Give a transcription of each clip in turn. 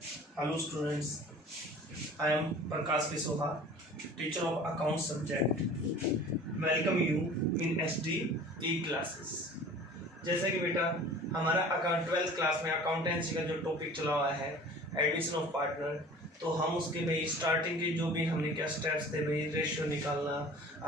Hello students, I am Prakash Visoha, teacher of account subject. Welcome you in SDE classes. जैसा कि बेटा हमारा account 12th class में accountancy का जो टॉपिक चला हुआ है एडमिशन ऑफ पार्टनर, तो हम उसके भाई स्टार्टिंग के जो भी हमने क्या स्टेप्स थे भाई, रेशियो निकालना,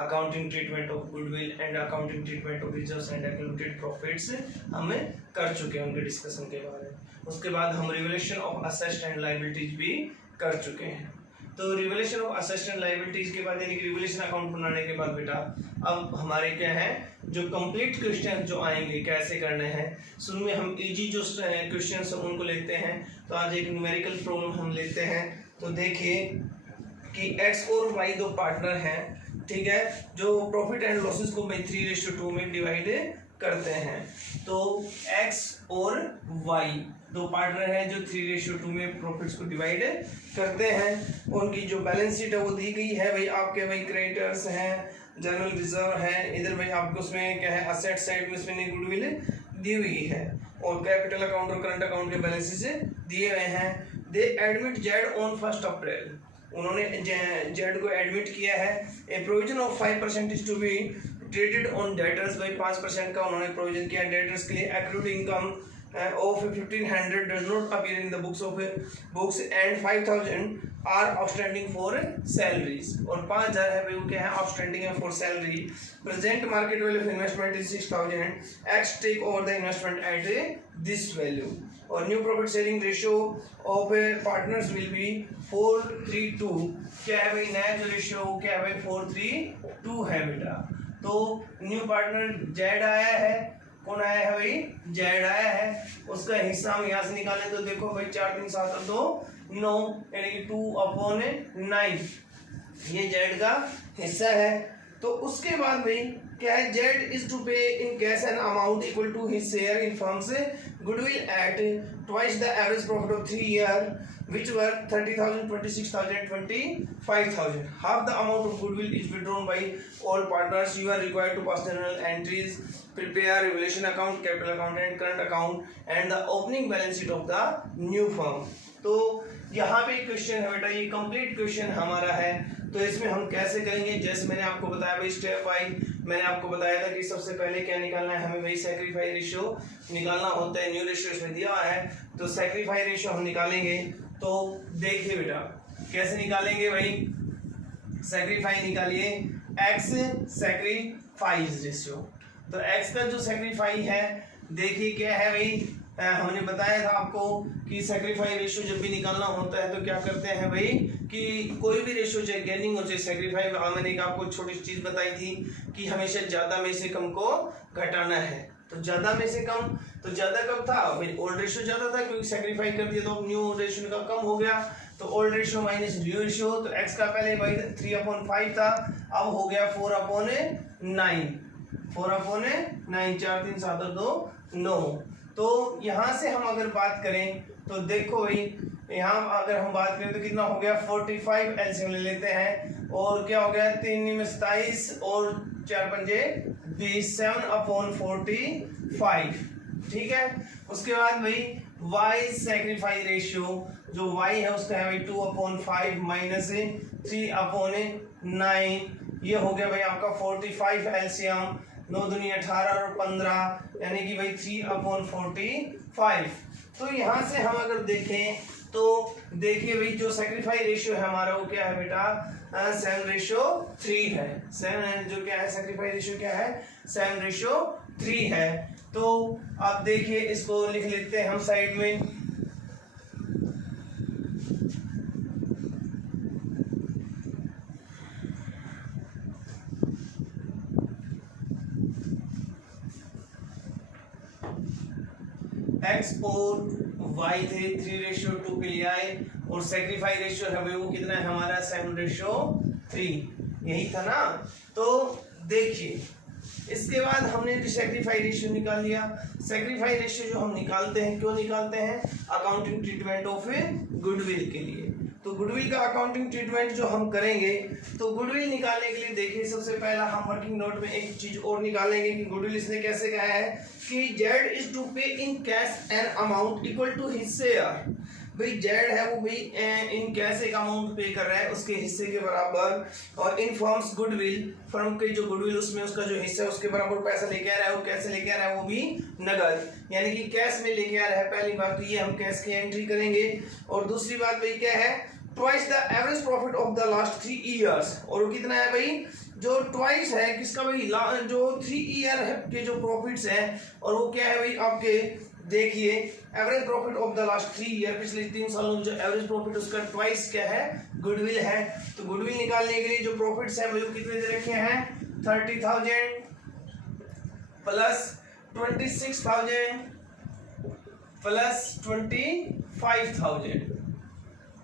accounting treatment of goodwill and accounting treatment of reserves and accumulated profits हमें कर चुके हैं उनके डिस्कशन के बारे में। उसके बाद हम revaluation of assets and liabilities भी कर चुके हैं। तो revaluation of assets and liabilities के बाद यानी कि रिवैल्यूएशन अकाउंट बनाने के बाद बेटा अब हमारे क्या है जो कंप्लीट क्वेश्चन जो आएंगे कैसे करने हैं। शुरू में हम इजी जो क्वेश्चन हैं उनको लेते हैं। तो आज एक न्यूमेरिकल प्रॉब्लम हम लेते हैं। तो देखिए कि एक्स और वाई दो पार्टनर हैं, ठीक है, जो प्रॉफिट एंड लॉसेस को 3:2 में डिवाइड करते हैं। तो एक्स और वाई दो पार्टनर हैं जो 3:2 में प्रॉफिट्स को डिवाइड करते हैं। उनकी जो बैलेंस शीट है वो दी गई है भाई, आपके भाई क्रेडिटर्स हैं, जनरल रिजर्व है, इधर भाई आपको उसमें क्या है असेट साइड में इसमें गुडविल दी हुई है और कैपिटल अकाउंट और करंट अकाउंट के बैलेंसेस दिए हुए हैं। They admit Z on 1 April, उन्होंने जेड को एडमिट किया है। A provision of 5% to be treated on debtors, भाई 5% का उन्होंने प्रोविजन किया डेटर्स के लिए। Accrued income of 1500 does not appear in the books and 5000 are outstanding for salaries, और 5000 है भाई वो क्या है outstanding है for salary। present market value of investment is 6000, X take over the investment at this value, और new profit sharing ratio of partners will be 4:3:2। क्या है भाई नया जो रेशियो क्या है भाई 4:3:2 है बेटा। तो न्यू पार्टनर जेड आया है, कौन आया है भाई जेड आया है, उसका हिस्सा हम यहाँ से निकालें तो देखो भाई 4 3 7 और 2 9 यानी कि 2/9 ये जेड का हिस्सा है। तो उसके बाद भाई क्या है Z is to pay in cash an amount equal to his share in firm से goodwill at twice the average profit of 3 year which were 30,000, 26,000, 25,000. Half the amount of goodwill is withdrawn by all partners. You are required to pass journal entries, prepare revaluation account, capital account and current account and the opening balance sheet of the new firm. तो यहाँ पे question है बेटा, ये complete question हमारा है। तो इसमें हम कैसे करेंगे, जैसे मैंने आपको बताया भाई स्टेप वाइज मैंने आपको बताया था कि सबसे पहले क्या निकालना है हमें भाई सैक्रिफाई रेशियो निकालना होता है। न्यू रेशियो इसमें दिया हुआ है तो सैक्रिफाई रेशियो हम निकालेंगे। तो देखिए बेटा कैसे निकालेंगे भाई, सैक्रिफाई निकालिए एक्स सैक्रिफाइस रेशियो। तो एक्स का जो सैक्रिफाई है देखिए क्या है भाई, हमने बताया था आपको कि सैक्रिफाई रेशियो जब भी निकालना होता है तो क्या करते हैं भाई कि कोई भी रेशियो चाहे गेनिंग हो चाहे सैक्रिफाई, मैंने आपको छोटी सी चीज बताई थी कि हमेशा ज्यादा में से कम को घटाना है। तो ज्यादा में से कम, तो ज्यादा कब था भाई ओल्ड रेशियो ज्यादा था क्योंकि सैक्रिफाई कर दिया तो अब न्यू रेशियो का कम हो गया। तो old ratio minus new ratio, तो एक्स का पहले भाई 3/5 था, अब हो गया 4/9, 4/9, 4 3 7 और 2 9। तो यहाँ से हम अगर बात करें तो देखो भाई यहाँ अगर हम बात करें तो कितना हो गया 45 एलसीएम ले लेते हैं और क्या हो गया 3 में 27 और 4 पंजे 20, 7/45, ठीक है। उसके बाद भाई वाई सैक्रिफाई रेशियो जो वाई है उसका है भाई 2/5 माइनस 3/9, ये हो गया भाई आपका 45 एलसीएम, 9 दूनी 18 और 15 यानी कि भाई 3/45। तो यहाँ से हम अगर देखें तो देखिए भाई जो सैक्रिफाई रेशियो है हमारा वो क्या है बेटा 7:3 है। 7 जो क्या है सैक्रिफाई रेशियो क्या है 7:3 है। तो आप देखिए इसको लिख लेते हैं हम साइड में। एक्स और वाई थे 3:2 के लिए आए और सैक्रिफाई रेशियो है वो कितना है हमारा 7:3, यही था ना। तो देखिए इसके बाद हमने सैक्रिफाई रेशियो निकाल लिया। सैक्रिफाई रेशियो जो हम निकालते हैं क्यों निकालते हैं, अकाउंटिंग ट्रीटमेंट ऑफ गुडविल के लिए। तो गुडविल का अकाउंटिंग ट्रीटमेंट जो हम करेंगे तो गुडविल निकालने के लिए देखिए सबसे पहला हम वर्किंग नोट में एक चीज और निकालेंगे कि गुडविल इसने कैसे कहा है कि Z is to pay in cash an amount equal to his share. भाई जेड है वो भी इन कैश एक अमाउंट पे कर रहा है उसके हिस्से के बराबर, और इन फर्म्स गुडविल, फर्म के जो गुडविल उसमें उसका जो हिस्सा है उसके बराबर पैसा लेके आ रहा है। वो कैसे लेके आ रहा है, वो भी नगद, यानी कि कैश में लेके आ रहा है। पहली बात तो ये हम कैश की एंट्री करेंगे। और दूसरी बात भाई क्या है, twice the average profit of the last 3 years. और वो कितना है भाई, जो ट्वाइस है किसका भाई, जो 3 ईयर के जो प्रॉफिट्स हैं, और वो क्या है भाई आपके, देखिए average profit of the last 3 year, पिछले 3 सालों में जो एवरेज प्रॉफिट उसका ट्वाइस क्या है, गुडविल है। तो गुडविल निकालने के लिए जो प्रॉफिट्स हैं भाई वो कितने दे रखे हैं, 30,000 प्लस 26,000 प्लस 25,000,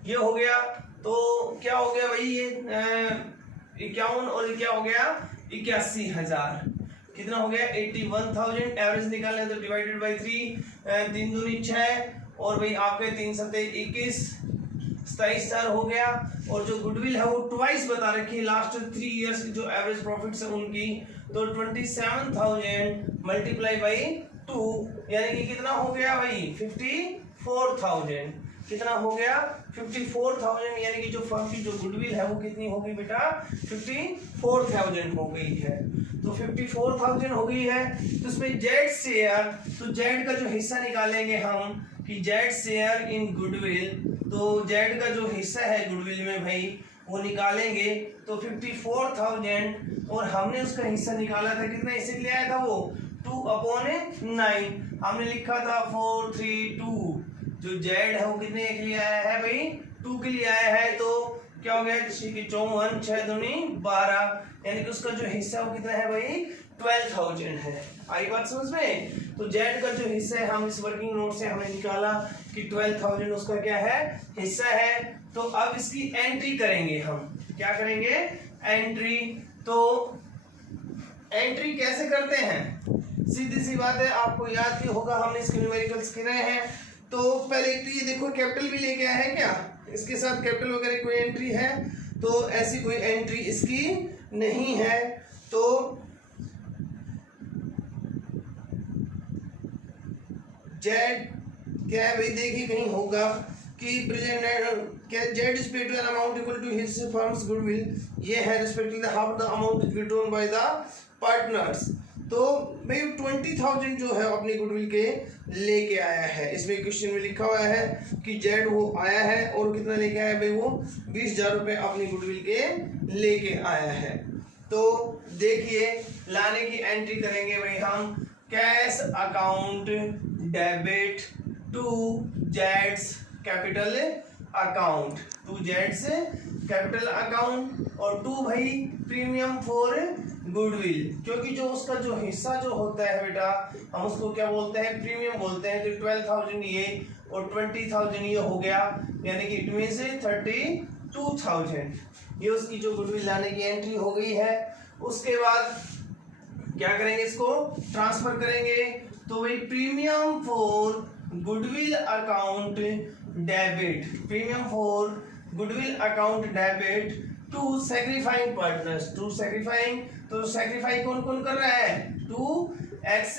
ये हो गया। तो क्या हो गया भाई, ये 51 और क्या हो गया 81,000, कितना हो गया 81,000। एवरेज निकालना है तो डिवाइडेड बाई 3, 3 दूनी 6, और भाई आपके 3 सत्ते 21, 27,000 हो गया। और जो गुडविल है वो ट्वाइस बता रखी है लास्ट 3 इयर्स की जो एवरेज प्रॉफिट्स है उनकी, तो 27,000 मल्टीप्लाई बाई 2, यानी कि कितना हो गया भाई 54,000, कितना हो गया 54,000, यानी कि जो फर्म की जो गुडविल है वो कितनी हो गई बेटा 54,000 हो गई है। तो 54,000 हो गई है, तो इसमें जेड शेयर, तो जेड का जो हिस्सा निकालेंगे हम कि जेड शेयर इन गुडविल, तो जेड का जो हिस्सा है गुडविल में भाई वो निकालेंगे। तो 54,000 और हमने उसका हिस्सा निकाला था, कितना हिस्से के लिए आया था वो 2/9, हमने लिखा था 432। जो जेड है वो कितने के लिए आया है भाई 2 के लिए आया है। तो क्या हो गया, किसी की 54, 6 दूनी 12, यानी कि उसका जो हिस्सा वो कितना है भाई 12,000 है। आई बात समझ में। तो जेड का जो हिस्सा है हम इस वर्किंग नोट से हमने निकाला कि 12,000 उसका क्या है हिस्सा है। तो अब इसकी एंट्री करेंगे हम, क्या करेंगे एंट्री। तो एंट्री कैसे करते हैं, सीधी सी बात है, आपको याद भी होगा हमने इसके न्यूमेरिकल्स किए हैं। तो पहले तो ये देखो कैपिटल भी लेके आया है क्या, इसके साथ कैपिटल वगैरह कोई एंट्री है, तो ऐसी कोई एंट्री इसकी नहीं है। तो जेड क्या है भाई, देखिए कहीं होगा कि प्रेजेंट क्या Z is paid to an amount equal to his firm's goodwill, ये है respecting the half the amount is withdrawn by the partners. तो भाई 20,000 जो है अपनी गुडविल के लेके आया है। इसमें क्वेश्चन में लिखा हुआ है कि जेड वो आया है और कितना लेके आया भाई, वो 20,000 रुपए अपनी गुडविल के लेके आया है। तो देखिए लाने की एंट्री करेंगे भाई हम, कैश अकाउंट डेबिट टू जेड्स कैपिटल अकाउंट, टू जेड्स कैपिटल अकाउंट, और टू भाई प्रीमियम फॉर गुडविल, क्योंकि जो उसका जो हिस्सा जो होता है बेटा हम उसको क्या बोलते हैं प्रीमियम बोलते हैं। तो 12,000 ये और 20,000 ये हो गया, यानी कि इट मींस 32,000 ये उसकी जो गुडविल लाने की एंट्री हो गई है। उसके बाद क्या करेंगे, इसको ट्रांसफर करेंगे। तो भाई premium for goodwill account debit, premium for goodwill account debit to sacrificing partners, to sacrificing, तो सैक्रिफाई कौन कौन कर रहा है, टू एक्स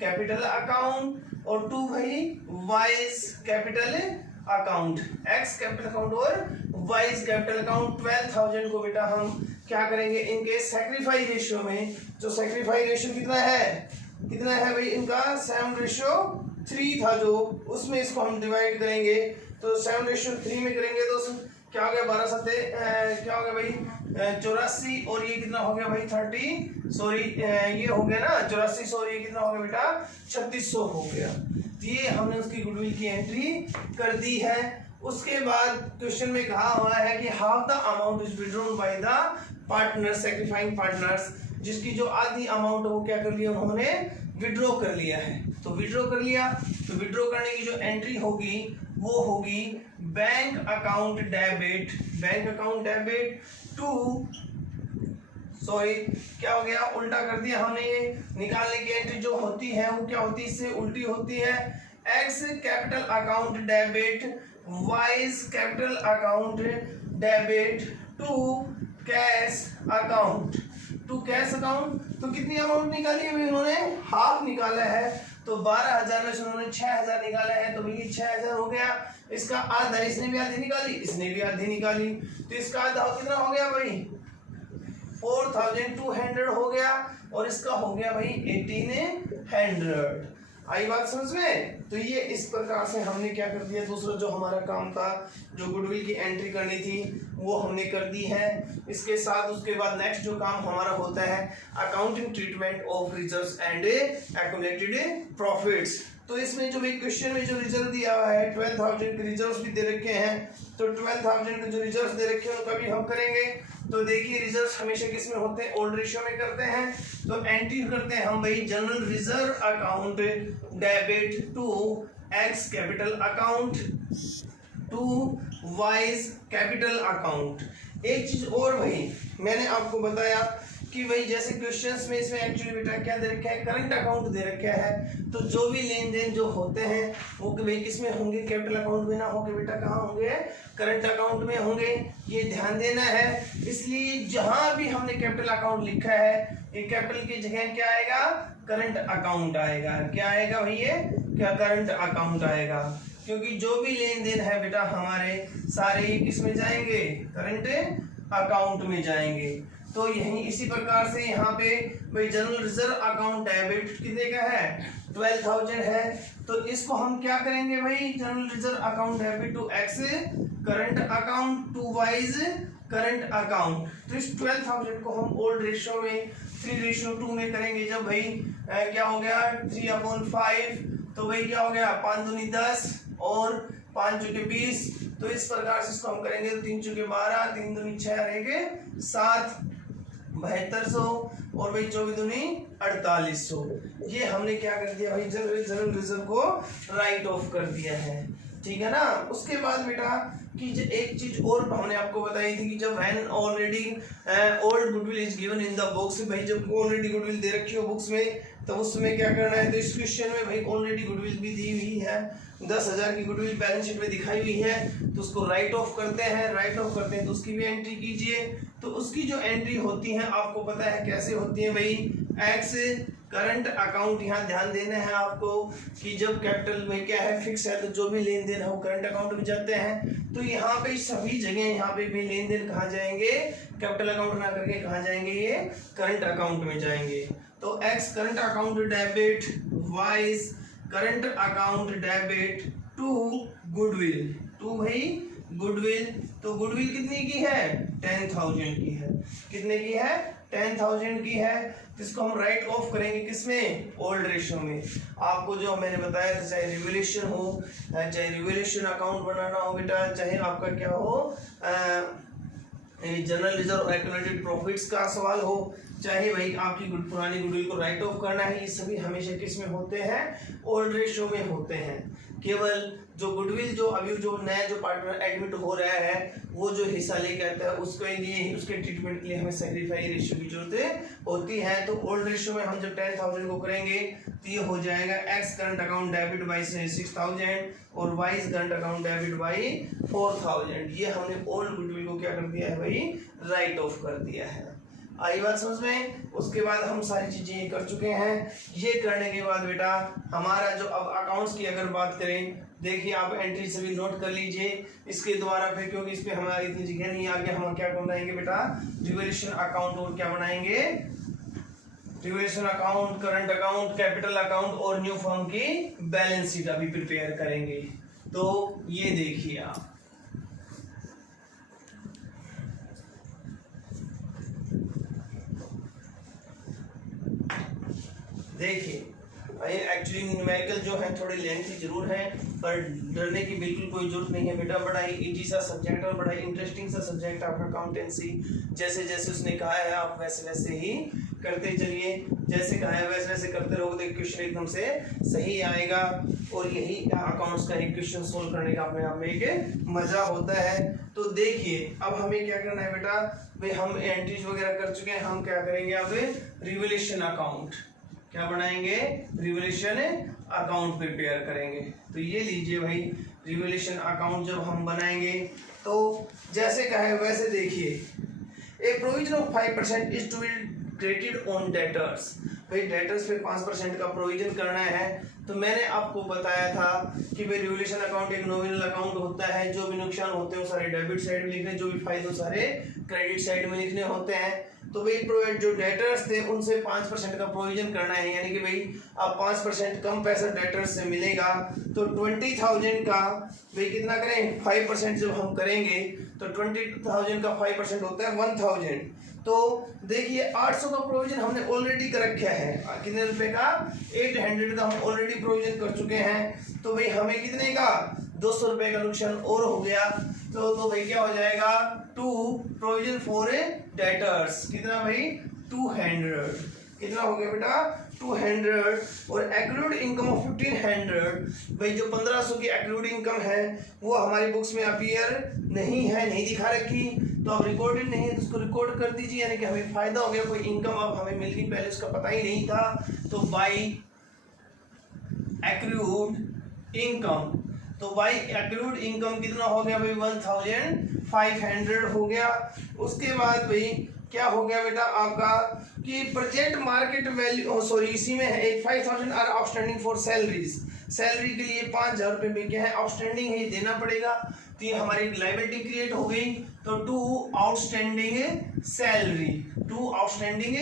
कैपिटल अकाउंट और टू भाई Y capital account, X capital account और वाइज कैपिटल अकाउंट। 12,000 को बेटा हम क्या करेंगे, इनके सैक्रिफाई रेशियो में, जो सैक्रिफाई रेशियो कितना है भाई इनका 7:3 था, जो उसमें इसको हम डिवाइड करेंगे। तो 7:3 में करेंगे तो क्या हो गया 12 सत्ते क्या हो गया भाई 84, और ये कितना हो गया भाई 30 सॉरी ये हो गया ना 84, सॉरी ये कितना हो गया बेटा 3600 हो गया। ये हमने उसकी गुडविल की एंट्री कर दी है। उसके बाद क्वेश्चन में कहा हुआ है कि half the amount is withdrawn by the partner sacrificing partners, जिसकी जो आधी अमाउंट है वो क्या कर लिया उन्होंने विड्रॉ कर लिया है। तो विड्रॉ कर लिया, तो विड्रॉ करने की जो एंट्री होगी वो होगी bank account debit, bank account debit to sorry क्या हो गया उल्टा कर दिया हमने, ये निकालने की एंट्री जो होती है वो क्या होती है इससे उल्टी होती है, X capital account debit Y's capital account debit to cash account. To cash account. तो कितनी अमाउंट निकाली है, उन्होंने हाफ निकाला है, तो 12,000 में से उन्होंने 6,000 निकाला है, तो भैया 6,000 हो गया। इसका आधा, इसने भी आधी निकाली, इसने भी आधी निकाली, तो इसका आधा कितना हो गया भाई 4,200 हो गया, और इसका हो गया भाई 1,800। आई बात समझ में। तो ये इस प्रकार से हमने क्या कर दिया, दूसरा जो हमारा काम था, जो गुडविल की एंट्री करनी थी वो हमने कर दी है। इसके साथ उसके बाद नेक्स्ट जो काम हमारा होता है accounting treatment of reserves and accumulated profits. तो इसमें जो भाई क्वेश्चन में जो रिजर्व दिया हुआ है 12,000 के रिजर्व्स भी दे रखे हैं, तो 12,000 के जो रिजर्व्स दे रखे हैं उनका भी हम करेंगे। तो देखिए रिजर्व्स हमेशा किस में होते हैं, ओल्ड रेशियो में करते हैं। तो एंट्री करते हैं हम भाई general reserve account debit to X capital account to Y's capital account. एक चीज और भाई मैंने आपको बताया कि भाई जैसे क्वेश्चंस में इसमें एक्चुअली बेटा क्या दे रखा है, करंट अकाउंट दे रखा है। तो जो भी लेन देन जो होते हैं वो भाई किस में होंगे, कैपिटल अकाउंट में ना होके बेटा कहाँ होंगे, करंट अकाउंट में होंगे। ये ध्यान देना है। इसलिए जहां भी हमने कैपिटल अकाउंट लिखा है ये कैपिटल की जगह क्या आएगा, करंट अकाउंट आएगा। क्या आएगा भाई, ये क्या करंट अकाउंट आएगा, क्योंकि जो भी लेन देन है बेटा हमारे सारे किस में जाएंगे, करंट अकाउंट में जाएंगे। तो यही इसी प्रकार से यहाँ पे भाई जनरल रिजर्व अकाउंट डेबिट कितने का है, 12,000 है। तो इसको हम क्या करेंगे भाई, general reserve account debit to X current account to Y's current account. तो इस 12,000 को हम ओल्ड रेशियो में 3:2 में करेंगे। जब भाई क्या हो गया 3/5, तो भाई क्या हो गया 5 दूनी 10 और 5 चौके 20। तो इस प्रकार से इसको हम करेंगे, 3 चौके 12, 3 दूनी 6 रहेंगे 7, 7200 और भाई 24 दूनी 4800। ये हमने क्या कर दिया भाई, जनरल रिजर्व को राइट ऑफ कर दिया है, ठीक है ना। उसके बाद बेटा कि एक चीज और हमने आपको बताई थी कि जब when already old goodwill is given in the books, भाई जब ऑलरेडी गुडविल दे रखी हो बुक्स में तो उस समय क्या करना है। तो इस क्वेश्चन में भाई ऑलरेडी गुडविल भी दी हुई है, 10,000 की गुडविल बैलेंस शीट में दिखाई हुई है, तो उसको राइट ऑफ करते हैं। राइट ऑफ करते हैं तो उसकी भी एंट्री कीजिए। तो उसकी जो एंट्री होती है आपको पता है कैसे होती है भाई, एक्स करंट अकाउंट। यहाँ ध्यान देना है आपको कि जब कैपिटल में क्या है फिक्स है, तो जो भी लेन देन है वो करंट अकाउंट में जाते हैं। तो यहाँ पे सभी जगह यहाँ पे भी लेन देन कहाँ जाएंगे, कैपिटल अकाउंट ना करके कहाँ जाएंगे, ये करंट अकाउंट में जाएंगे। तो X current account debit Y's current account debit to goodwill, to भाई गुडविल। तो गुडविल कितनी की है, 10,000 की है। कितने की है, 10,000 की है। इसको हम राइट ऑफ करेंगे किसमें, ओल्ड रेशियो में। आपको जो मैंने बताया था, चाहे रिवोल्यूशन हो, चाहे रिवोल्यूशन अकाउंट बनाना हो बेटा, चाहे आपका क्या हो जनरल रिजर्व एक्युमुलेटेड प्रॉफिट्स का सवाल हो, चाहे भाई आपकी पुरानी गुडविल को राइट ऑफ करना है, ये सभी हमेशा किस में होते हैं, ओल्ड रेशियो में होते हैं। केवल जो गुडविल जो अभी जो नया जो पार्टनर एडमिट हो रहा है वो जो हिस्सा लेके आता है उसके लिए, उसके ट्रीटमेंट के लिए हमें सैक्रिफाइस रेशियो की जरूरत होती है। तो ओल्ड रेशियो में हम जब 10,000 को करेंगे तो ये हो जाएगा x current account debit by 6,000 और wise current account debit by 4,000। ये हमने ओल्ड गुडविल को क्या कर दिया है भाई, राइट ऑफ कर दिया है। आई बात समझ में। उसके बाद हम सारी चीजें ये कर चुके हैं। ये करने के बाद बेटा हमारा जो अब अकाउंट्स की अगर बात करें, देखिए आप एंट्री से भी नोट कर लीजिए इसके द्वारा, फिर क्योंकि इस पे हमारी इतनी जगह नहीं, आगे हम क्या बनाएंगे बेटा, रिवोल्यूशन अकाउंट और क्या बनाएंगे, revolution account, current account, capital account और न्यू फर्म की बैलेंस शीट अभी प्रिपेयर करेंगे। तो ये देखिए आप, देखिए एक्चुअली न्यूमेरिकल जो है थोड़े लेंथी जरूर है, पर डरने की बिल्कुल कोई जरूरत नहीं है बेटा। बड़ा ही इजी सा सब्जेक्ट और बड़ा ही इंटरेस्टिंग सा सब्जेक्ट आपका अकाउंटेंसी। जैसे जैसे उसने कहा है आप वैसे वैसे ही करते चलिए, जैसे कहा है वैसे वैसे करते रहोगे तो क्वेश्चन एकदम से सही आएगा। और यही अकाउंट्स का एक क्वेश्चन सोल्व करने का अपने आप में एक मजा होता है। तो देखिए अब हमें क्या करना है बेटा, भाई हम एंट्रीज वगैरह कर चुके हैं, हम क्या करेंगे अब रिवोल्यूशन अकाउंट क्या बनाएंगे, रिवोल्यूशन अकाउंट प्रिपेयर करेंगे। तो ये लीजिए भाई, रिवोल्यूशन अकाउंट जब हम बनाएंगे तो जैसे कहा है वैसे देखिए, a provision of 5% is to be credit on debtors, भाई डेटर्स पे 5% का प्रोविजन करना है। तो मैंने आपको बताया था कि भाई रिवोल्यूशन अकाउंट एक नॉमिनल अकाउंट होता है, जो भी नुकसान होते हैं वो सारे डेबिट साइड में लिखने, जो भी फायदे सारे क्रेडिट साइड में लिखने होते हैं। तो भाई जो डेटर्स थे उनसे 5% का प्रोविजन करना है, यानी कि भाई अब 5% कम पैसा डेटर्स से मिलेगा। तो 20,000 का भाई कितना करें, 5% जब हम करेंगे तो 20,000 का 5% होता है 1,000। तो देखिए 800 का प्रोविजन हमने ऑलरेडी कर रखा है, कितने रुपए का, 800 का हम ऑलरेडी प्रोविजन कर चुके हैं। तो भाई हमें कितने का, 200 रुपए का नुकसान और हो गया। तो भाई क्या हो जाएगा, 2 प्रोविजन फॉर डेटर्स, कितना भाई 200, कितना हो गया बेटा 200। और एक्रूड इनकम ऑफ 1500, भाई जो 1500 की एक्रूड इनकम है वो हमारी बुक्स में अपीयर नहीं है, नहीं दिखा रखी, तो अब रिकॉर्डेड नहीं है तो उसको रिकॉर्ड कर दीजिए, यानी कि हमें फायदा हो गया, कोई इनकम अब हमें मिल गई, पहले उसका पता ही नहीं था। तो बाई एक्रूड इनकम, तो बाई एक्रूड इनकम कितना हो गया भाई 1500 हो गया। उसके बाद भाई क्या हो गया बेटा आपका कि प्रेजेंट मार्केट वैल्यू, सॉरी इसी में है, 5000 are outstanding for salaries, salary के लिए 5000 रुपए में क्या है आउटस्टैंडिंग है, देना पड़ेगा। तो ये हमारी लायबिलिटी क्रिएट हो गई। तो 2 आउटस्टैंडिंग सैलरी, 2 आउटस्टैंडिंग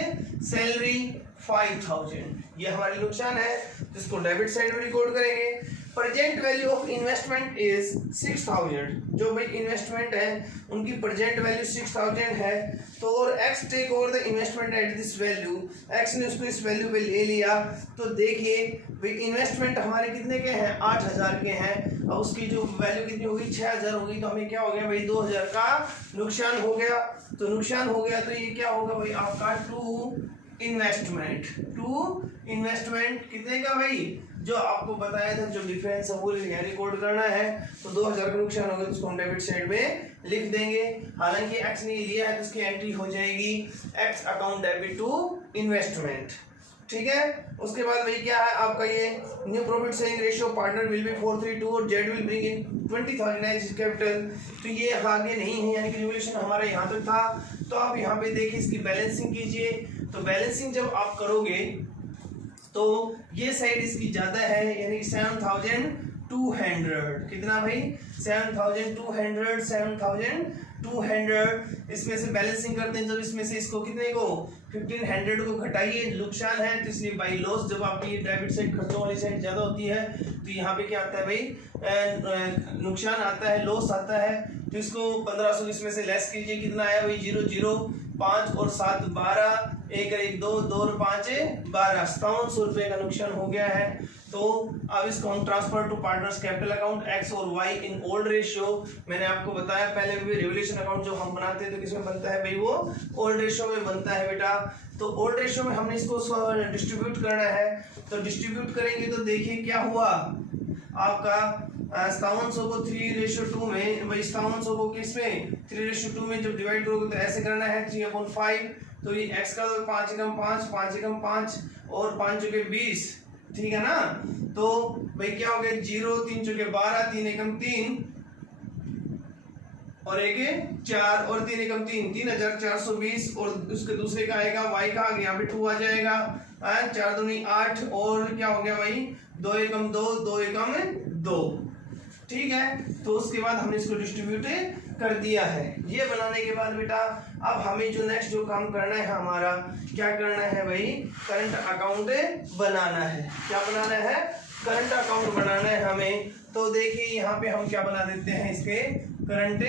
सैलरी 5000, ये हमारी नुकसान है, जिसको डेबिट साइड में रिकॉर्ड करेंगे। Present value of investment is 6000, जो भाई इन्वेस्टमेंट है उनकी प्रेजेंट वैल्यू 6000 है। तो और X take over the investment at this value, X ने उसको इस वैल्यू पे ले लिया। तो देखिए भाई इन्वेस्टमेंट हमारे कितने के हैं, 8000 के हैं, अब उसकी जो वैल्यू कितनी होगी 6000 होगी। तो हमें क्या हो गया भाई 2000 का नुकसान हो गया। तो नुकसान हो गया तो ये क्या होगा भाई आपका टू इन्वेस्टमेंट कितने का भाई, जो आपको बताया था, जो डिफरेंस है वो रिकॉर्ड करना है। तो 2000 का नुकसान होगा तो उसको हम डेबिट साइड में लिख देंगे। हालांकि एक्स ने लिया है तो उसकी एंट्री हो जाएगी X account debit to investment, ठीक है। उसके बाद भाई क्या है आपका ये new profit sharing ratio partner will be 432 और Z will bring in 20,000 as capital. तो ये आगे नहीं है, यानी कि रिवोल्यूशन हमारा यहाँ तक था। तो आप यहाँ पे देखिए इसकी बैलेंसिंग कीजिए। तो बैलेंसिंग जब आप करोगे तो ये साइड इसकी ज्यादा है, यानी कि 7200, कितना भाई 7200 इसमें से बैलेंसिंग करते हैं। जब इसमें से इसको कितने को 1500 को घटाइए, नुकसान है तो इसलिए बाई लॉस, जब आपकी डेबिट साइड खर्चों वाली साइड ज्यादा होती है तो यहाँ पे क्या आता है भाई नुकसान आता है, लॉस आता है। तो इसको 1500 इसमें से लेस कीजिए, कितना आया भाई 0 0 5 और 7 12, 1 1 2 2 और 5 12, 5700 रुपए का नुकसान हो गया है। तो अब इसको हम transfer to partners capital account X और वाई इन ओल्ड रेशियो। मैंने आपको बताया पहले भी रिवोल्यूशन अकाउंट जो हम बनाते हैं तो किसमें बनता है भाई, वो ओल्ड रेशियो में बनता है बेटा। तो ओल्ड रेशियो में हमने इसको डिस्ट्रीब्यूट करना है। तो डिस्ट्रीब्यूट करेंगे तो देखिए क्या हुआ आपका 5700 को 3:2 में, भाई 5700 को किस में 3:2 में जब डिवाइड करोगे तो ऐसे करना है 3/5। तो ये x का 5 एकम 5 5 एकम 5 और 5 चुके 20, ठीक है ना। तो भाई क्या हो गया 0 3 चुके 12 3 एकम 3 और 1 4 और 3 एकम 3 3420 और उसके दूसरे का आएगा y का, यहाँ पे 2 आ जाएगा, 4 दूनी 8 और क्या हो गया भाई 2 एकम 2 2 एकम 2, ठीक है। तो उसके बाद हमने इसको डिस्ट्रीब्यूट कर दिया है। ये बनाने के बाद बेटा अब हमें जो नेक्स्ट जो काम करना है हमारा क्या करना है भाई, करंट अकाउंट बनाना है। क्या बनाना है, करंट अकाउंट बनाना है हमें। तो देखिए यहाँ पे हम क्या बना देते हैं, इसके करंट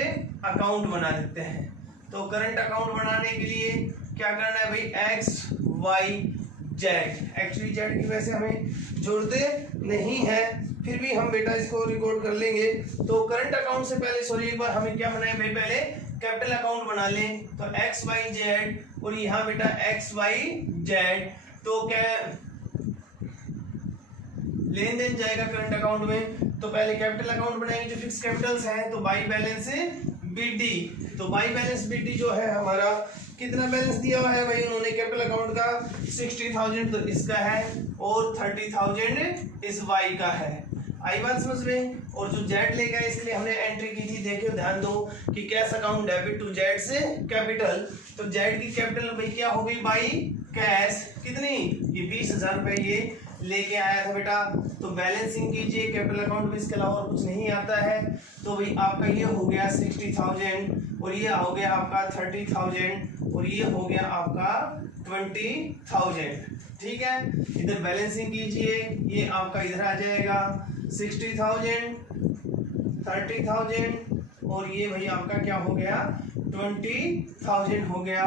अकाउंट बना देते हैं। तो करंट अकाउंट बनाने के लिए क्या करना है भाई, X Y Z, actually Z की वजह से हमें जरूरत नहीं है, फिर भी हम बेटा इसको रिकॉर्ड कर लेंगे। तो करंट अकाउंट से पहले सॉरी एक बार हमें क्या बनाए भाई, पहले कैपिटल अकाउंट बना लें। तो एक्स वाई जेड और यहाँ बेटा एक्स वाई जेड, तो क्या लेन देन जाएगा करंट अकाउंट में। तो पहले कैपिटल अकाउंट बनाएंगे जो फिक्स कैपिटल्स हैं, तो बाई बैलेंस बीडी। तो बाई बैलेंस बीडी जो है हमारा कितना बैलेंस दिया हुआ है भाई उन्होंने कैपिटल अकाउंट का 60,000 तो इसका है और 30,000 इस वाई का है। आई बात समझ में। और जो जेड लेके आए इसके लिए हमने एंट्री की थी, देखियो ध्यान दो कि cash account debit to Z से कैपिटल, तो जेड की कैपिटल भाई क्या हो गई बाई कैश, कितनी, ये 20,000 रुपए ये लेके आया था बेटा। तो बैलेंसिंग कीजिए, कैपिटल अकाउंट में इसके अलावा कुछ नहीं आता है। तो भाई आपका ये हो गया 60,000 और ये हो गया आपका 30,000 और ये हो गया आपका 20,000। ठीक है, इधर बैलेंसिंग कीजिए, ये आपका इधर आ जाएगा 60,000, 30,000 और ये भाई आपका क्या हो गया 20,000 हो गया।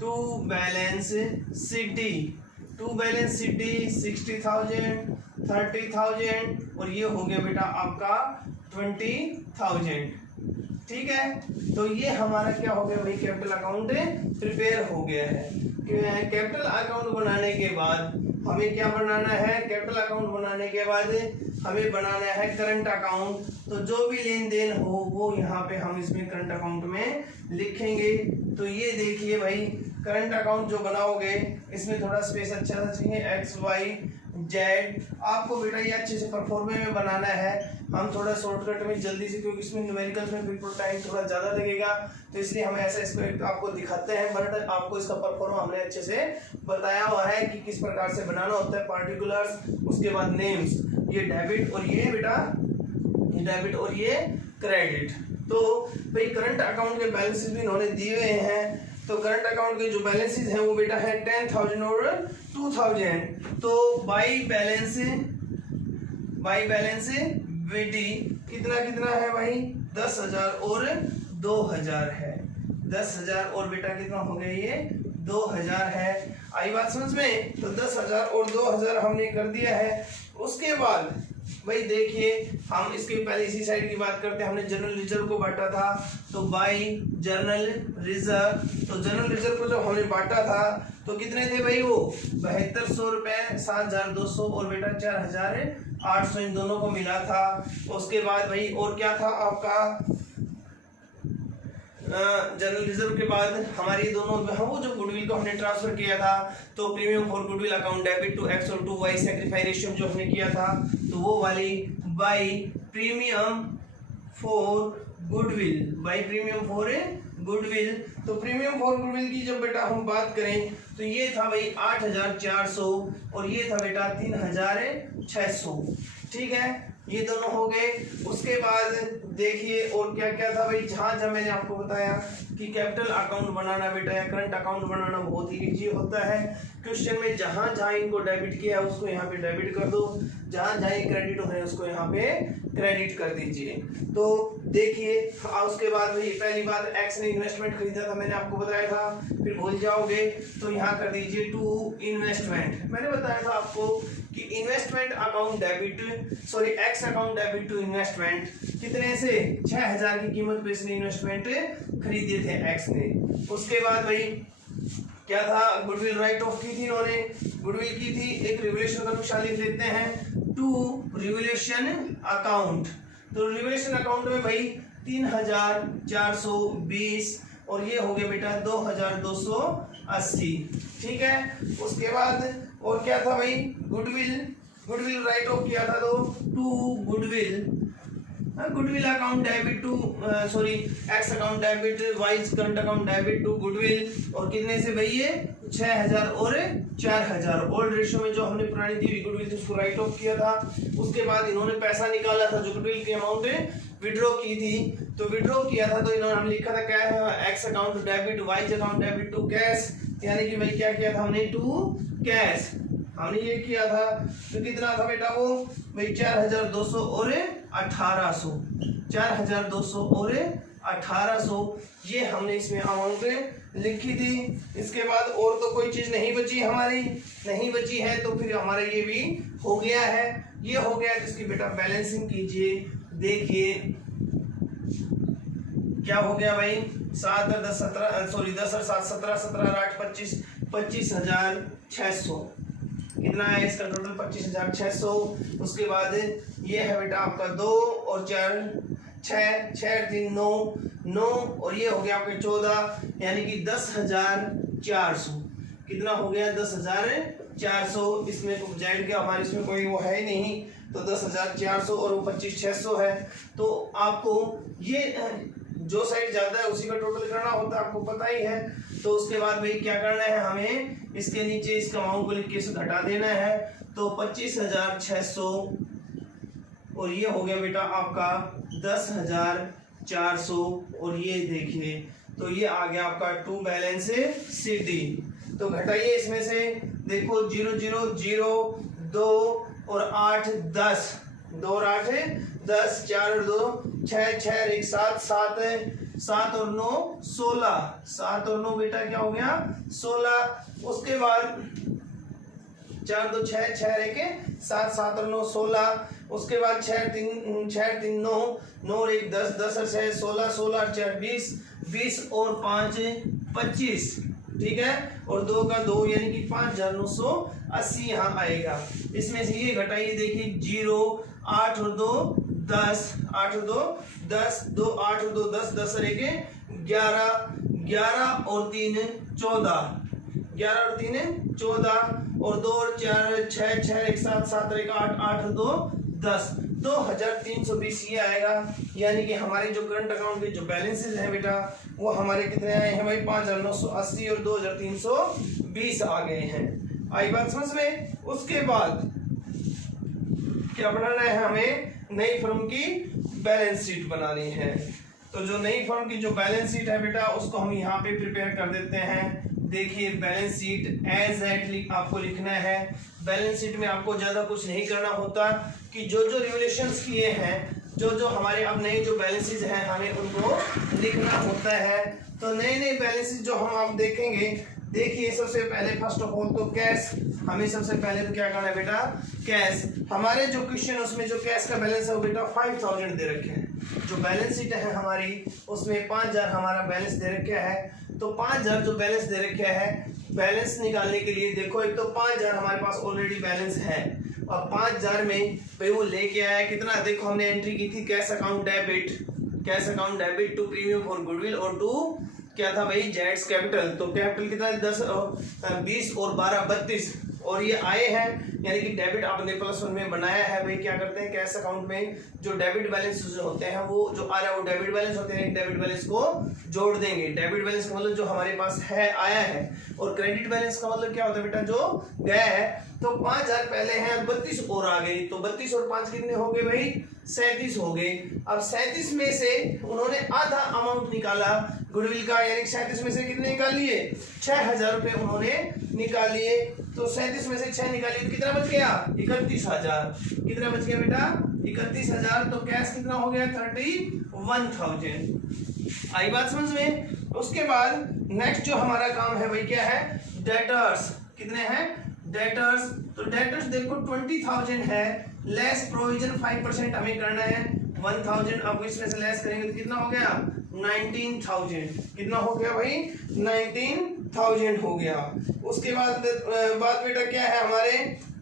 To balance city, to balance city 60,000, 30,000 और ये हो गया बेटा आपका 20,000। ठीक है, तो ये हमारा क्या हो गया भाई कैपिटल अकाउंट प्रिपेयर हो गया है। कैपिटल अकाउंट बनाने के बाद हमें क्या बनाना है, कैपिटल अकाउंट बनाने के बाद हमें बनाना है करंट अकाउंट। तो जो भी लेन देन हो वो यहाँ पे हम इसमें करंट अकाउंट में लिखेंगे। तो ये देखिए भाई करंट अकाउंट जो बनाओगे इसमें थोड़ा स्पेस अच्छा सा चाहिए, एक्स वाई जेड, आपको बेटा ये अच्छे से परफॉर्मे में बनाना है। हम थोड़ा शॉर्टकट में जल्दी से, क्योंकि इसमें न्यूमेरिकल में बिल्कुल टाइम थोड़ा ज़्यादा लगेगा, तो इसलिए हम ऐसा इसको आपको दिखाते हैं, बट आपको इसका परफॉर्म हमने अच्छे से बताया हुआ है कि किस प्रकार से बनाना होता है, पार्टिकुलर्स, उसके बाद नेम्स, ये डेबिट और ये बेटा ये डेबिट और ये क्रेडिट। तो भाई करंट अकाउंट के बैलेंसेस भी इन्होंने दिए हुए हैं। तो करंट अकाउंट के जो बैलेंसेस हैं वो बेटा है 10,000 और 2,000। तो बाई बैलेंस बीटी कितना कितना है भाई 10,000 और 2,000 है, 10,000 और बेटा कितना हो गया ये 2,000 है। आई बात समझ में। तो 10,000 और 2,000 हमने कर दिया है। उसके बाद भाई देखिए हम इसके पहले इसी साइड की बात करते हैं। हमने जनरल रिजर्व को बांटा था, तो बाई जनरल रिजर्व, तो जनरल रिजर्व को जब हमने बांटा था तो कितने थे भाई वो 7200 रुपए, 7,200 और बेटा 4,800 इन दोनों को मिला था। उसके बाद भाई और क्या था आपका जनरल रिजर्व के बाद हमारी दोनों वो जो गुडविल को हमने ट्रांसफर किया था, तो premium for goodwill account debit to X और टू वाई सैक्रिफाई रेशियो जो हमने किया था, तो वो वाली by premium for goodwill, by premium for goodwill. तो प्रीमियम फॉर गुडविल की जब बेटा हम बात करें तो ये था भाई 8,400 और ये था बेटा 3,600। ठीक है, ये दोनों हो गए। उसके बाद देखिए और क्या क्या था भाई, जहां मैंने आपको बताया कि कैपिटल अकाउंट बनाना बेटा या करंट अकाउंट बनाना बहुत ही इजी होता है। क्वेश्चन में जहां इनको डेबिट किया उसको यहाँ पे डेबिट कर दो, जहां क्रेडिट हो उसको यहाँ पे क्रेडिट कर दीजिए। तो देखिए उसके बाद भाई पहली बात एक्स ने इन्वेस्टमेंट खरीदा था, मैंने आपको बताया था, फिर भूल जाओगे तो यहाँ कर दीजिए टू इन्वेस्टमेंट। मैंने बताया था आपको कि investment account debit X account debit to investment कितने से 6,000 की कीमत पे इसने इन्वेस्टमेंट खरीदे थे एक्स ने। उसके बाद भाई क्या था, गुडविल राइट ऑफ की थी इन्होंने, गुडविल की थी। एक रिवोल्यूशन का नुकसान लिख लेते हैं टू रिवोल्यूशन अकाउंट। तो रिवोल्यूशन अकाउंट में भाई 3,420 और ये हो गया बेटा 2,280। ठीक है, उसके बाद और क्या था भाई, गुडविल राइट ऑफ किया था तो to goodwill account debit to X account debit Y current account debit to goodwill, और कितने से भाई ये 6,000 और 4,000 ओल्ड रेशियो में जो हमने पुरानी दी हुई गुडविल थी उसको राइट ऑफ किया था। उसके बाद इन्होंने पैसा निकाला था जो गुडविल की अमाउंट विड्रॉ की थी, तो विड्रॉ किया था तो इन्होंने हमने लिखा था क्या है X account debit Y account debit to cash, यानी कि भाई क्या किया था हमने टू कैश हमने ये किया था। तो कितना था बेटा वो भाई 4,200 और 1,800, 4,200 और 1,800 ये हमने इसमें अमाउंट लिखी थी। इसके बाद और तो कोई चीज नहीं बची हमारी, नहीं बची है तो फिर हमारा ये भी हो गया है, ये हो गया। जिसकी बेटा बैलेंसिंग कीजिए, देखिए क्या हो गया भाई 7 और 10 17 10 और 7 17 17 और 8 25 25,600 कितना है इसका टोटल 25,600। उसके बाद ये है बेटा आपका 2 और 4 6 6 3 9 9 और ये हो गया आपके 14 यानी कि 10,400। कितना हो गया 10,400। इसमें जेड के हमारे इसमें कोई वो है नहीं, तो 10,400 और वो 25,600 है। तो आपको ये जो साइड ज्यादा है उसी का टोटल करना होता है, आपको पता ही है। तो उसके बाद भाई क्या करना है, हमें इसके नीचे इस अमाउंट को लिख के इसे घटा देना है। तो 25,600 और ये हो गया बेटा आपका 10,400 और ये देखिए तो ये आ गया आपका टू बैलेंस शीट। तो घटाइए इसमें से, देखो 0 0 0 2 और 8 10, 2 और 8 10, 4 और 2 6, 6 और 1 7, 7 7 और 9 16, 7 और 9 बेटा क्या हो गया 16। उसके बाद 4 2 6, 6 और 1 7, 7 और 9 16। उसके बाद 6 3 9, 9 और 1 10, 10 और 6 16, 16 और 4 20, 20 और 5 25, ठीक है। और 2 का 2 यानी कि 5,980 यहाँ आएगा। इसमें से ये घटाइए, देखिए 0 8 और 2 10, 8 और 2 10, 2 8 और 2 10, 10 और 1 11, 11 और 3 14, 11 और 3 14 और 2 और 4 6, 6 1 7, 7 और 1 8, 8 और 2 10, 2,320 ये आएगा। यानी कि हमारे जो करंट अकाउंट के जो बैलेंसेस हैं बेटा वो हमारे कितने आए हैं भाई 5,980 और 2,320 आ गए हैं। आई बात समझ में। उसके बाद क्या बनाना है, हमें नई फर्म की बैलेंस शीट बनानी है। तो जो नई फर्म की जो बैलेंस शीट है बेटा उसको हम यहाँ पे प्रिपेयर कर देते हैं। देखिए बैलेंस शीट एज एट आपको लिखना है। बैलेंस शीट में आपको ज्यादा कुछ नहीं करना होता कि जो जो रिवोल्यूशंस किए हैं, जो जो हमारे अब नए जो बैलेंसेस हैं हमें उनको लिखना होता है। तो नए नए बैलेंसेस जो हम आप देखेंगे, देखिए सबसे पहले फर्स्ट ऑफ ऑल तो कैश, हमें सबसे पहले तो क्या करना है बेटा कैश। हमारे जो क्वेश्चन उसमें जो कैश का बैलेंस है वो बेटा 5,000 दे रखे हैं। जो बैलेंस शीट है हमारी उसमें 5,000 हमारा बैलेंस दे रखा है। तो 5,000 जो बैलेंस दे रखा है, बैलेंस निकालने के लिए देखो एक तो 5,000 हमारे पास ऑलरेडी बैलेंस है और 5,000 में भाई वो लेके आया कितना, देखो हमने एंट्री की थी cash account debit to premium for goodwill और टू क्या था भाई जेड्स कैपिटल। तो कैपिटल कितना 10 20 और 12 32 और ये आए हैं, यानी कि डेबिट आपने +1 में बनाया है। भाई क्या करते हैं कैश अकाउंट में जो डेबिट बैलेंस होते हैं वो जो आ रहा है वो डेबिट बैलेंस होते हैं, डेबिट बैलेंस को जोड़ देंगे। डेबिट बैलेंस का मतलब जो हमारे पास है आया है और क्रेडिट बैलेंस का मतलब क्या होता है बेटा जो गया है। तो 5,000 पहले हैं, 32 और आ गई, तो 32 और 5 कितने हो गए भाई 37 हो गए। अब 37 में से उन्होंने आधा अमाउंट निकाला गुडविल का, यानी 37 में से कितने निकाल लिए 6,000 रुपए उन्होंने निकाल लिए। तो 37 में से 6 निकालिए तो कितना बच गया 31,000। कितना बच गया बेटा 31,000। तो कैश कितना हो गया 31,000। आई बात समझ में। उसके बाद नेक्स्ट जो हमारा काम है भाई क्या है डेटर्स। कितने हैं डेटर्स। तो डेटर्स देखो 20,000 है, लेस प्रोविजन 5% हमें करना है 1,000। अब इसमें से लेस करेंगे तो कितना हो गया 19,000। कितना हो गया भाई 19,000 हो गया। उसके बाद बेटा क्या है हमारे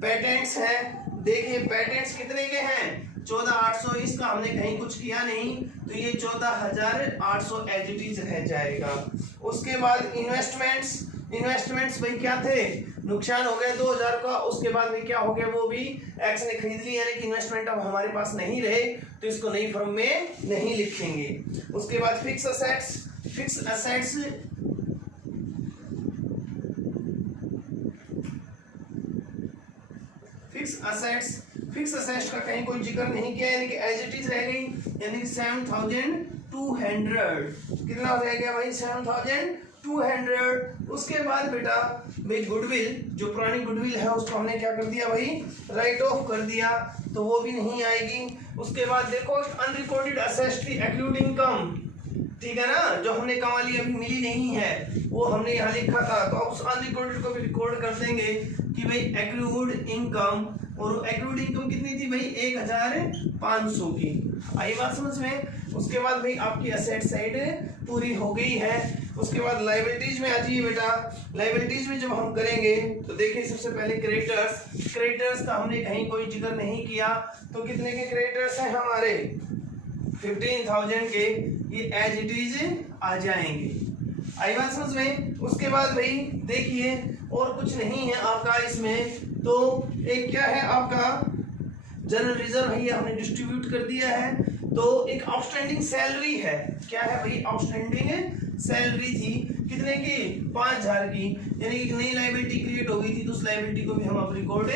पेटेंट्स हैं। देखिए पेटेंट्स कितने के हैं 14,800, इसका हमने कहीं कुछ किया नहीं तो ये 14,800 एज इट इज रह जाएगा। उसके बाद इन्वेस्टमेंट्स भाई क्या थे नुकसान हो गया 2,000 का। उसके बाद में क्या हो गया वो भी एक्स ने खरीद ली, यानी कि इन्वेस्टमेंट अब हमारे पास नहीं रहे तो इसको नई फर्म में नहीं लिखेंगे। उसके बाद फिक्स असेट्स का कहीं कोई जिक्र नहीं किया, यानी कि एज इट इज रह गई, यानी कि 7,200। कितना रह गया भाई 7,200। उसके बाद बेटा भाई गुडविल जो पुरानी गुडविल है उसको हमने क्या कर दिया भाई राइट ऑफ कर दिया, तो वो भी नहीं आएगी। उसके बाद देखो अनरिकॉर्डेड असेट्स की एक्रूड इनकम, ठीक है ना, जो हमने कमा ली अभी मिली नहीं है वो हमने यहाँ लिखा था, तो उस अनरिकॉर्डेड को भी रिकॉर्ड कर देंगे कि भाई एक्रूड इनकम। और एक्रूड इनकम कितनी थी भाई 1,500 की। आई बात समझ में। उसके बाद भाई आपकी असेट साइड पूरी हो गई है। उसके बाद लायबिलिटीज में आ जाइए बेटा। लायबिलिटीज में जब हम करेंगे तो देखिए सबसे पहले क्रेडिटर्स का हमने कहीं कोई जिक्र नहीं किया, तो कितने के क्रेडिटर्स हैं हमारे 15,000 के, ये एज इट इज आ जाएंगे। आई बात समझ में। उसके बाद भाई देखिए और कुछ नहीं है आपका इसमें, तो एक क्या है आपका जनरल रिजर्व है ये हमने डिस्ट्रीब्यूट कर दिया है। तो एक आउटस्टैंडिंग सैलरी है, क्या है भाई, आउटस्टैंडिंग सैलरी थी कितने की, 5000 की, यानी कि नई लायबिलिटी क्रिएट हो गई थी, तो उस लायबिलिटी को भी हम अब रिकॉर्ड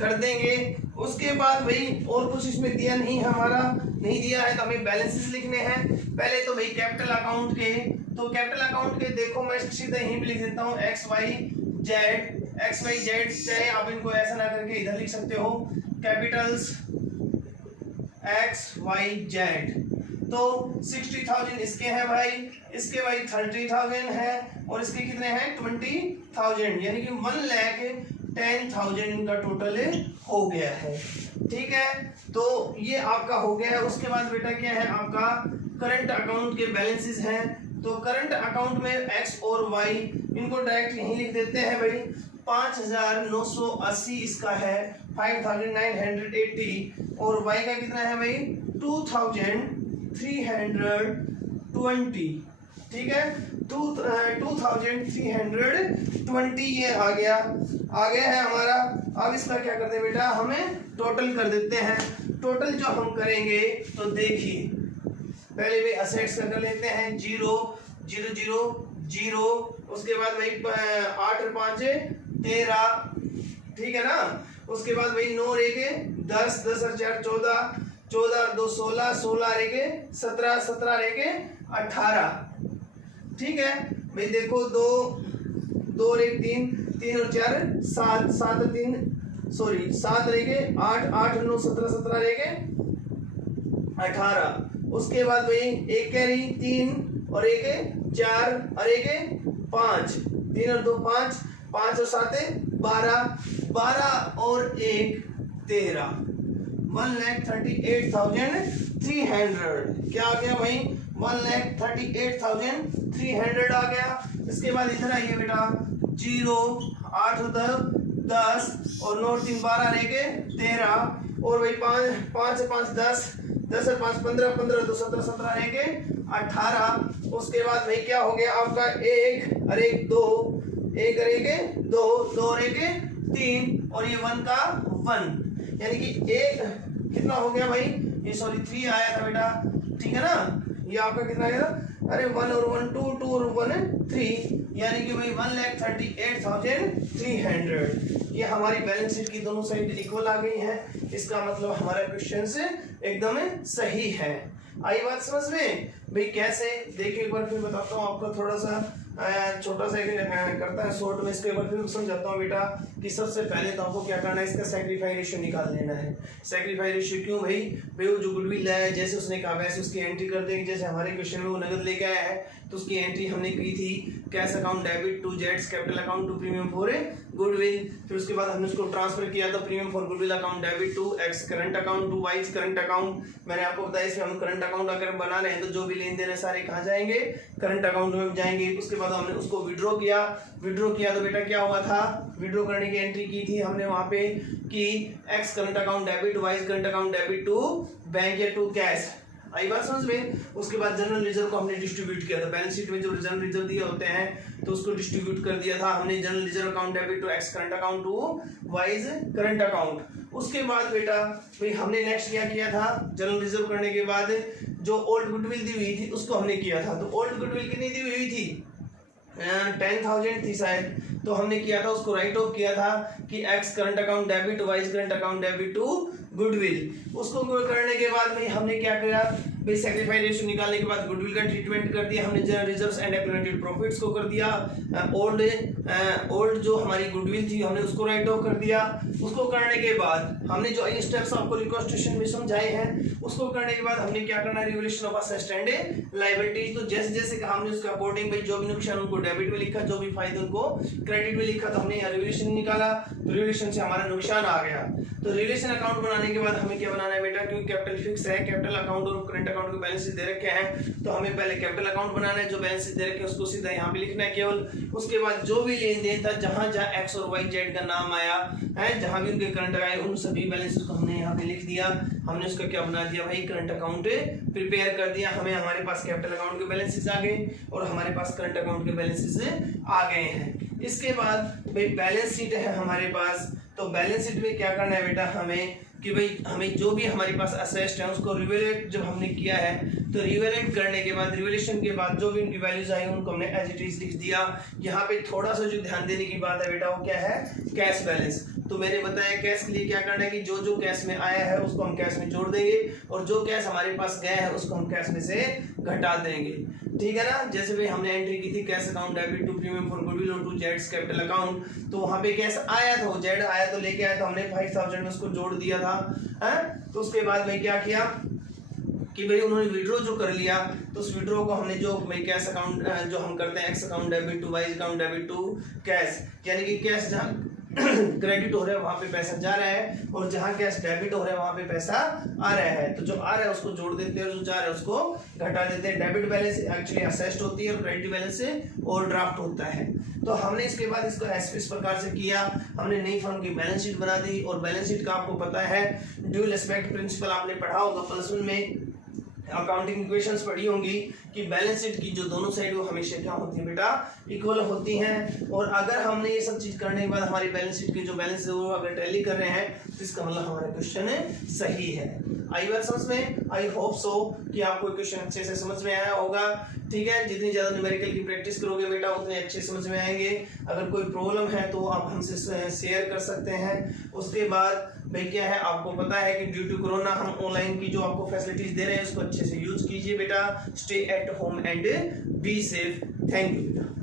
कर देंगे। उसके बाद भाई और कुछ इसमें दिया नहीं, हमारा नहीं दिया है, तो हमें बैलेंसेस लिखने हैं। पहले तो भाई कैपिटल अकाउंट के, तो कैपिटल अकाउंट के देखो मैं सीधा यहीं पे लिख देता हूँ एक्स वाई जेड, चाहे आप इनको ऐसा ना करके इधर लिख सकते हो, कैपिटल्स एक्स वाई जेड। तो 60,000 इसके हैं भाई, इसके भाई 30,000 है, और इसके कितने हैं 20,000, यानी कि 1,10,000 इनका टोटल हो गया है। ठीक है, तो ये आपका हो गया है। उसके बाद बेटा क्या है आपका करंट अकाउंट के बैलेंसेस हैं। तो करंट अकाउंट में एक्स और वाई इनको डायरेक्ट यहीं लिख देते हैं भाई। 5,980 इसका है, 5,980, और वाई का कितना है भाई 2,320। ठीक है, 2,320 ये आ गया है हमारा। अब इसका क्या करते हैं बेटा, हमें टोटल कर देते हैं। टोटल जो हम करेंगे तो देखिए पहले भी असेट्स कर लेते हैं, 0 0 0 0, उसके बाद भाई 8 और 5 13, ठीक है ना। उसके बाद भाई 9 रहेंगे 10, 10 और 4 14, 14 और 2 16, 16 रहेंगे 17, 17 रहेंगे 18। ठीक है भाई, देखो 2 2 और 1 3, 3 और 4 7, 7 और 3 सॉरी 7 रहेंगे 8, 8 और 9 17, 17 रहेंगे 18। उसके बाद भाई एक कैरी 3 और एक 4 और एक 5, 3 और 2 5, 5 और 7 12, 12 और 1 13, 1,38,300। क्या आ गया भाई 1,38,300 आ गया। इसके बाद इधर आइए बेटा, 0 8 10 और 9 3 12 रहेंगे 13, और भाई 5 से 5 10, 10 और 5 15, 15 2 17, 17 रहेंगे 18। उसके बाद भाई क्या हो गया आपका 1 और 1 2, 1 और 1 2, 2 और 1 3, और ये 1 का 1, यानी कि 1 कितना हो गया भाई, ये सॉरी 3 आया था बेटा, ठीक है ना। ये आपका कितना आया, अरे 1 और 1 2, 2 और 1 3, यानी कि भाई 1,38,300। ये हमारी बैलेंस शीट की दोनों साइड इक्वल आ गई है। इसका मतलब हमारा क्वेश्चन से एकदम सही है। आई बात समझ में भाई, कैसे देखिए एक बार फिर बताता हूँ आपको, थोड़ा सा छोटा सा करता है शॉर्ट में, इसको एक बार फिर समझाता हूँ बेटा कि सबसे पहले तो आपको क्या करना है, इसका सैक्रिफाई रेशियो निकाल लेना है। सैक्रिफाई रेशियो क्यों भाई, वो जो गुडविल है जैसे उसने कहा वैसे उसकी एंट्री कर देंगे। जैसे हमारे क्वेश्चन में वो नगद लेके आया है तो उसकी एंट्री हमने की थी कैश अकाउंट डेबिट टू जेड्स capital account to premium for goodwill. फिर उसके बाद हमने उसको ट्रांसफर किया था premium for goodwill account debit to X current account to Y current account. मैंने आपको बताया इसमें हम करंट अकाउंट अगर बना रहे हैं तो जो भी लेन देन है सारे कहाँ जाएंगे, करंट अकाउंट में जाएंगे। उसके बाद हमने उसको विड्रॉ किया तो बेटा क्या हुआ था, विड्रॉ करने की एंट्री की थी हमने वहां पे कि X current account debit Y current account debit to bank या टू कैश। आई बात समझ में। उसके बाद जनरल रिजर्व को हमने डिस्ट्रीब्यूट किया था, बैलेंस शीट में जो जनरल रिजर्व दिए होते हैं तो उसको डिस्ट्रीब्यूट कर दिया था हमने, general reserve account debit to X current account to Y current account. उसके बाद बेटा भाई हमने नेक्स्ट क्या किया था, जनरल रिजर्व करने के बाद जो ओल्ड गुडविल दी हुई थी उसको हमने किया था। तो ओल्ड गुडविल कितनी दी हुई थी, 10,000 थी शायद, तो हमने किया था उसको राइट ऑफ किया था कि X current account debit to Y current account debit to goodwill. उसको करने के बाद भाई हमने क्या किया भाई, सैक्रिफाई रेशियो निकालने के बाद गुडविल का ट्रीटमेंट कर दिया हमने, general reserves and accumulated profits को कर दिया, ओल्ड जो हमारी गुडविल थी हमने उसको राइट ऑफ कर दिया। उसको करने के बाद हमने जो स्टेप्स आपको रिकॉन्स्टिट्यूशन में समझाए हैं उसको करने के बाद हमने क्या करना है, revolution of assets and liabilities. तो जैसे जैसे कहा हमने उसके अकॉर्डिंग भाई जो भी नुकसान उनको डेबिट में लिखा, जो भी फायदे उनको क्रेडिट में लिखा, तो हमने रिवोल्यूशन निकाला, तो रिवोल्यूशन से हमारा नुकसान आ गया। तो रिवोल्यूशन अकाउंट बनाने के बाद हमें क्या बनाना है बेटा, क्योंकि कैपिटल फिक्स है, कैपिटल अकाउंट और करंट अकाउंट के बैलेंस दे रखे हैं, तो हमें पहले कैपिटल अकाउंट बनाना है, जो बैलेंस दे रखे हैं उसको सीधा यहाँ पे लिखना है केवल। उसके बाद जो भी लेन देन था जहां जहां एक्स और वाई जेड का नाम आया है, जहां भी उनके करंट आए उन सभी बैलेंस को हमने यहाँ पे लिख दिया। हमने उसका क्या बना दिया भाई, करंट अकाउंट प्रिपेयर कर दिया। हमें हमारे पास कैपिटल अकाउंट के बैलेंसेस आ गए और हमारे पास करंट अकाउंट के बैलेंसेस आ गए हैं। इसके बाद भाई बैलेंस शीट है हमारे पास, तो बैलेंस शीट में क्या करना है बेटा हमें कि भाई हमें जो भी हमारे पास असेस्ट है उसको रिवेलेट जब हमने किया है तो रिवेलेट करने के बाद रिवेलेशन के बाद जो भी उनकी वैल्यूज आई उनको हमने एज इट इज लिख दिया। यहाँ पे थोड़ा सा जो ध्यान देने की बात है बेटा वो क्या है, कैश बैलेंस। तो मैंने बताया कैश के लिए क्या करना है कि जो जो कैश में आया है उसको हम कैश में जोड़ देंगे और जो कैश हमारे पास गया है उसको हम कैश में से घटा देंगे, ठीक है ना। जैसे भाई हमने एंट्री की थी cash account debit to premium for goodwill और टू जेड्स कैपिटल अकाउंट, तो वहां पे कैश आया था, जेड आया तो लेके आया तो हमने 5000 में उसको जोड़ दिया था है। तो उसके बाद मैं क्या किया कि भाई उन्होंने विड्रॉ जो कर लिया तो उस विड्रॉ को हमने जो भाई कैश अकाउंट जो हम करते हैं X account debit to Y account debit to cash, यानी कि कैश जहाँ क्रेडिट हो रहा है वहां पे पैसा जा रहा है और जहां कैश डेबिट हो रहा है वहां पे पैसा आ रहा है। तो जो आ रहा है उसको जोड़ देते हैं और जो जा रहा है उसको घटा देते हैं। डेबिट बैलेंस एक्चुअली असेस्ट होती है और क्रेडिट बैलेंस से ओवरड्राफ्ट होता है। तो हमने इसके बाद इसको इस प्रकार से किया, हमने नई फर्म की बैलेंस शीट बना दी। और बैलेंस शीट का आपको पता है ड्यूल एस्पेक्ट प्रिंसिपल आपने पढ़ा होगा +1 में, अकाउंटिंग इक्वेशंस पढ़ी होंगी कि बैलेंस शीट की जो दोनों साइड वो हमेशा क्या होती है बेटा, इक्वल होती हैं। और अगर हमने ये सब चीज करने के बाद हमारी बैलेंस शीट की जो बैलेंस है वो अगर टैली कर रहे हैं तो इसका मतलब हमारा क्वेश्चन सही है। आई बात समझ में, आई होप सो कि आपको क्वेश्चन अच्छे से समझ में आया होगा, ठीक है। जितनी ज्यादा न्यूमेरिकल की प्रैक्टिस करोगे बेटा उतने अच्छे समझ में आएंगे। अगर कोई प्रॉब्लम है तो आप हमसे शेयर कर सकते हैं। उसके बाद भाई क्या है, आपको पता है कि ड्यू टू कोरोना हम ऑनलाइन की जो आपको फैसिलिटीज दे रहे हैं उसको अच्छे से यूज कीजिए बेटा। Stay at home and be safe. Thank you बेटा।